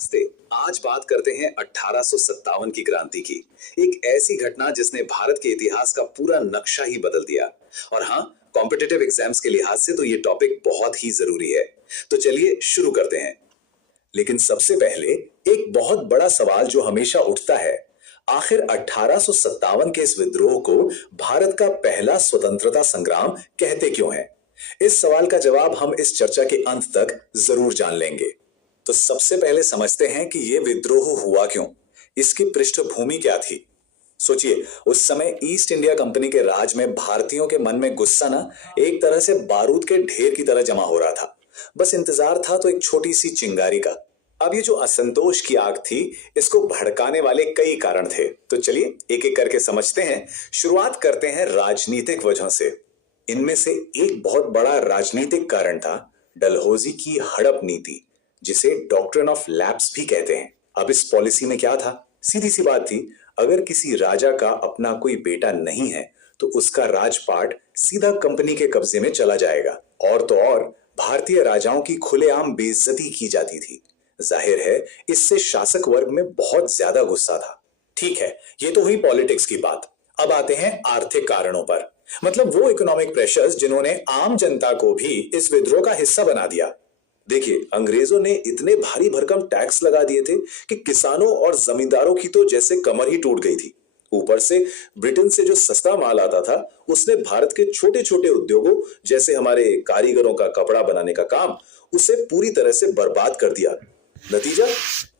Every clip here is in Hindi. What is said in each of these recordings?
नमस्ते। आज बात करते हैं 1857 की क्रांति की। एक ऐसी घटना जिसने भारत के इतिहास का पूरा नक्शा ही बदल दिया। और हाँ, कॉम्पिटिटिव एग्जाम्स के लिहाज से तो ये टॉपिक बहुत ही जरूरी है। तो चलिए शुरू करते हैं। लेकिन सबसे पहले एक बहुत बड़ा सवाल जो हमेशा उठता है, आखिर 1857 के इस विद्रोह को भारत का पहला स्वतंत्रता संग्राम कहते क्यों हैं? इस सवाल का जवाब हम इस चर्चा के अंत तक जरूर जान लेंगे। तो सबसे पहले समझते हैं कि यह विद्रोह हुआ क्यों, इसकी पृष्ठभूमि क्या थी। सोचिए, उस समय ईस्ट इंडिया कंपनी के राज में भारतीयों के मन में गुस्सा ना एक तरह से बारूद के ढेर की तरह जमा हो रहा था। बस इंतजार था तो एक छोटी सी चिंगारी का। अब ये जो असंतोष की आग थी, इसको भड़काने वाले कई कारण थे। तो चलिए एक एक करके समझते हैं। शुरुआत करते हैं राजनीतिक वजहों से। इनमें से एक बहुत बड़ा राजनीतिक कारण था डलहौजी की हड़प नीति, जिसे डॉक्ट्रिन ऑफ लैप्स भी कहते हैं। अब इस पॉलिसी में क्या था? सीधी सी बात थी, अगर किसी राजा का अपना कोई बेटा नहीं है तो उसका राजपाट सीधा कंपनी के कब्जे में चला जाएगा। और तो और भारतीय राजाओं की खुलेआम बेइज्जती की जाती थी। जाहिर है, इससे शासक वर्ग में बहुत ज्यादा गुस्सा था। ठीक है, ये तो हुई पॉलिटिक्स की बात। अब आते हैं आर्थिक कारणों पर, मतलब वो इकोनॉमिक प्रेशर्स जिन्होंने आम जनता को भी इस विद्रोह का हिस्सा बना दिया। देखिए, अंग्रेजों ने इतने भारी भरकम टैक्स लगा दिए थे कि किसानों और जमींदारों की तो जैसे कमर ही टूट गई थी। ऊपर से ब्रिटेन से जो सस्ता माल आता था, उसने भारत के छोटे छोटे उद्योगों जैसे हमारे कारीगरों का कपड़ा बनाने का काम, उसे पूरी तरह से बर्बाद कर दिया। नतीजा,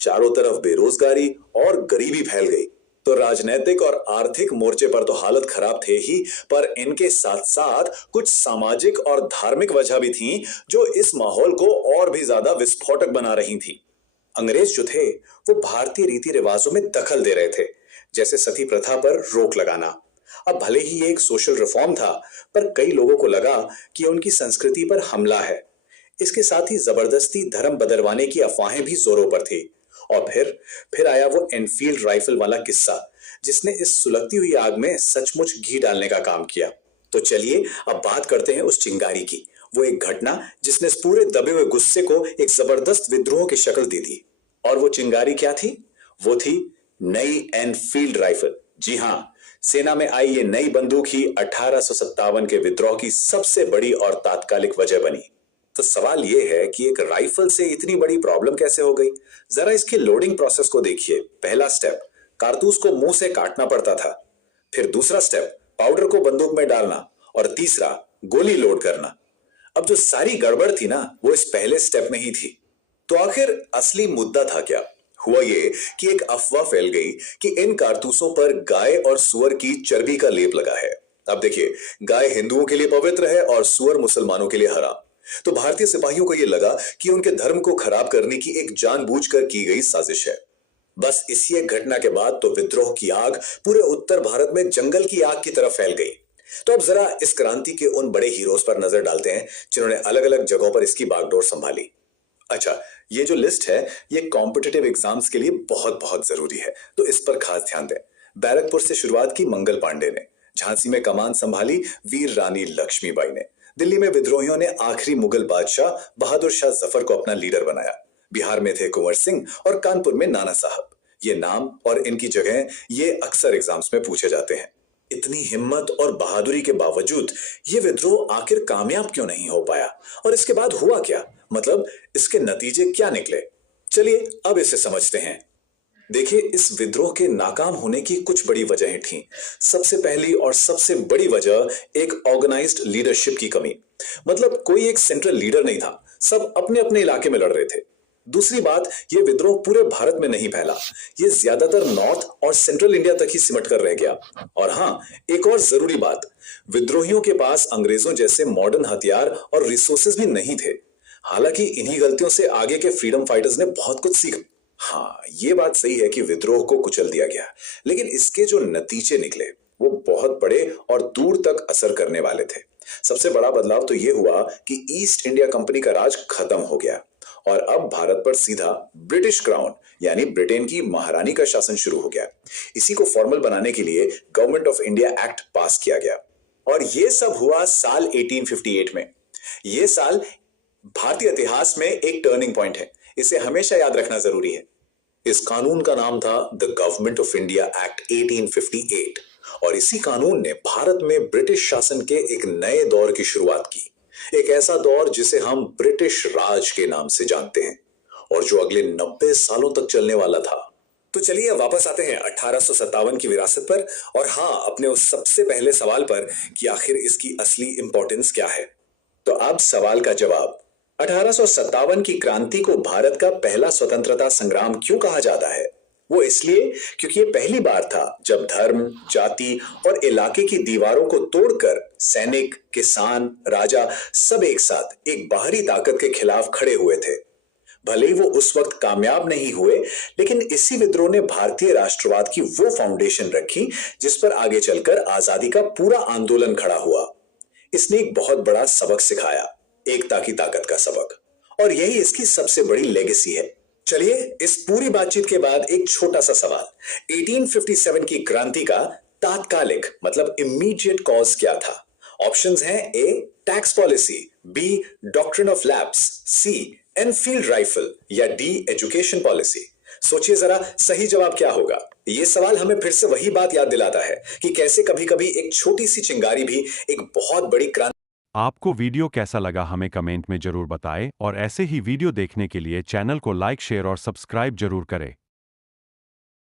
चारों तरफ बेरोजगारी और गरीबी फैल गई। तो राजनीतिक और आर्थिक मोर्चे पर तो हालत खराब थे ही, पर इनके साथ साथ कुछ सामाजिक और धार्मिक वजह भी थी जो इस माहौल को और भी ज्यादा विस्फोटक बना रही थी। अंग्रेज जो थे, वो भारतीय रीति रिवाजों में दखल दे रहे थे, जैसे सती प्रथा पर रोक लगाना। अब भले ही ये एक सोशल रिफॉर्म था, पर कई लोगों को लगा कि उनकी संस्कृति पर हमला है। इसके साथ ही जबरदस्ती धर्म बदलवाने की अफवाहें भी जोरों पर थी। और फिर आया वो एनफील्ड राइफल वाला किस्सा, जिसने इस सुलगती हुई आग में सचमुच घी डालने का काम किया। तो चलिए अब बात करते हैं उस चिंगारी की, वो एक घटना जिसने इस पूरे दबे हुए गुस्से को एक जबरदस्त विद्रोह की शक्ल दी थी। और वो चिंगारी क्या थी? वो थी नई एनफील्ड राइफल। जी हां, सेना में आई ये नई बंदूक ही 1857 के विद्रोह की सबसे बड़ी और तात्कालिक वजह बनी। तो सवाल यह है कि एक राइफल से इतनी बड़ी प्रॉब्लम कैसे हो गई? जरा इसके लोडिंग प्रोसेस को देखिए। पहला स्टेप, कारतूस को मुंह से काटना पड़ता था। फिर दूसरा स्टेप, पाउडर को बंदूक में डालना। और तीसरा, गोली लोड करना। अब जो सारी गड़बड़ थी ना, वो इस पहले स्टेप में ही थी। तो आखिर असली मुद्दा था क्या? हुआ ये कि एक अफवाह फैल गई कि इन कारतूसों पर गाय और सुअर की चर्बी का लेप लगा है। अब देखिए, गाय हिंदुओं के लिए पवित्र है और सुअर मुसलमानों के लिए हराम। तो भारतीय सिपाहियों को यह लगा कि उनके धर्म को खराब करने की एक जानबूझकर की गई साजिश है। बस इसी एक घटना के बाद तो विद्रोह की आग पूरे उत्तर भारत में जंगल की आग की तरह फैल गई। तो अब जरा इस क्रांति के उन बड़े हीरोज पर नजर डालते हैं जिन्होंने अलग अलग जगहों पर इसकी बागडोर संभाली। अच्छा, ये जो लिस्ट है, ये कॉम्पिटिटिव एग्जाम्स के लिए बहुत बहुत जरूरी है, तो इस पर खास ध्यान दें। बैरकपुर से शुरुआत की मंगल पांडे ने, झांसी में कमान संभाली वीर रानी लक्ष्मीबाई ने, दिल्ली में विद्रोहियों ने आखिरी मुगल बादशाह बहादुर शाह जफर को अपना लीडर बनाया, बिहार में थे कुंवर सिंह और कानपुर में नाना साहब। ये नाम और इनकी जगह ये अक्सर एग्जाम्स में पूछे जाते हैं। इतनी हिम्मत और बहादुरी के बावजूद ये विद्रोह आखिर कामयाब क्यों नहीं हो पाया? और इसके बाद हुआ क्या? मतलब इसके नतीजे क्या निकले? चलिए अब इसे समझते हैं। देखिए, इस विद्रोह के नाकाम होने की कुछ बड़ी वजहें थीं। सबसे पहली और सबसे बड़ी वजह एक ऑर्गेनाइज्ड लीडरशिप की कमी। मतलब कोई एक सेंट्रल लीडर नहीं था, सब अपने अपने इलाके में लड़ रहे थे। दूसरी बात, ये विद्रोह पूरे भारत में नहीं फैला, ये ज्यादातर नॉर्थ और सेंट्रल इंडिया तक ही सिमट कर रह गया। और हाँ, एक और जरूरी बात, विद्रोहियों के पास अंग्रेजों जैसे मॉडर्न हथियार और रिसोर्सेज भी नहीं थे। हालांकि इन्हीं गलतियों से आगे के फ्रीडम फाइटर्स ने बहुत कुछ सीखा। हाँ, ये बात सही है कि विद्रोह को कुचल दिया गया, लेकिन इसके जो नतीजे निकले वो बहुत बड़े और दूर तक असर करने वाले थे। सबसे बड़ा बदलाव तो ये हुआ कि ईस्ट इंडिया कंपनी का राज खत्म हो गया और अब भारत पर सीधा ब्रिटिश क्राउन यानी ब्रिटेन की महारानी का शासन शुरू हो गया। इसी को फॉर्मल बनाने के लिए गवर्नमेंट ऑफ इंडिया एक्ट पास किया गया और ये सब हुआ साल 1858 में। यह साल भारतीय इतिहास में एक टर्निंग पॉइंट है। इसे हमेशा याद रखना जरूरी है। इस कानून का नाम था the government of India act 1858 और इसी कानून ने भारत में ब्रिटिश शासन के एक नए दौर की शुरुआत की। एक ऐसा दौर जिसे हम ब्रिटिश राज के नाम से जानते हैं और जो अगले 90 सालों तक चलने वाला था। तो चलिए वापस आते हैं 1857 की विरासत पर और हाँ, अपने उस सबसे पहले सवाल पर कि आखिर इसकी असली इंपॉर्टेंस क्या है। तो अब सवाल का जवाब। 1857 की क्रांति को भारत का पहला स्वतंत्रता संग्राम क्यों कहा जाता है? वो इसलिए क्योंकि ये पहली बार था जब धर्म, जाति और इलाके की दीवारों को तोड़कर सैनिक, किसान, राजा सब एक साथ एक बाहरी ताकत के खिलाफ खड़े हुए थे। भले ही वो उस वक्त कामयाब नहीं हुए, लेकिन इसी विद्रोह ने भारतीय राष्ट्रवाद की वो फाउंडेशन रखी जिस पर आगे चलकर आजादी का पूरा आंदोलन खड़ा हुआ। इसने एक बहुत बड़ा सबक सिखाया, एकता की ताकत का सबक, और यही इसकी सबसे बड़ी लेगेसी है। चलिए इस पूरी बातचीत के बाद एक छोटा सा सवाल। 1857 की क्रांति का तात्कालिक मतलब इमीडिएट कॉज क्या था? ऑप्शंस हैं A tax policy, B doctrine of lapse, C Enfield rifle या डी एजुकेशन पॉलिसी। सोचिए जरा, सही जवाब क्या होगा? ये सवाल हमें फिर से वही बात याद दिलाता है कि कैसे कभी कभी एक छोटी सी चिंगारी भी एक बहुत बड़ी क्रांति। आपको वीडियो कैसा लगा हमें कमेंट में जरूर बताएं और ऐसे ही वीडियो देखने के लिए चैनल को लाइक, शेयर और सब्सक्राइब जरूर करें।